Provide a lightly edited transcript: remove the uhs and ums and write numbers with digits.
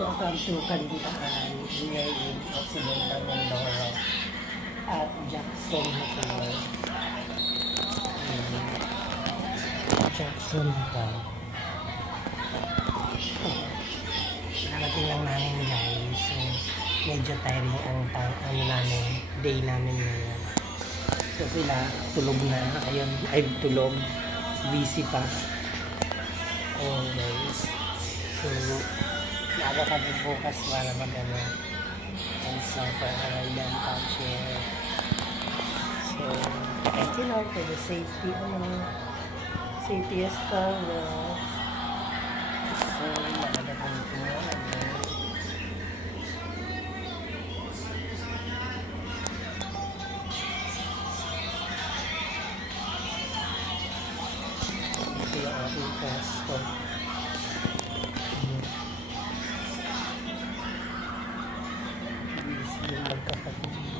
Welcome to Kalintaan, here in Occidental Mindoro at Jackson Hotel. Jackson Hotel. Narating lang namin guys, so medyo tiring ang day namin ngayon. So sila tulog na, ayun, ay tulog, busy pa. Ayun guys, so maaga kami bukas para mag-ano and so for our downtown chair. So thank you Lord for the safety safety as well. So maaga kami pumunta. Ito yung ating passport. Magkapatid.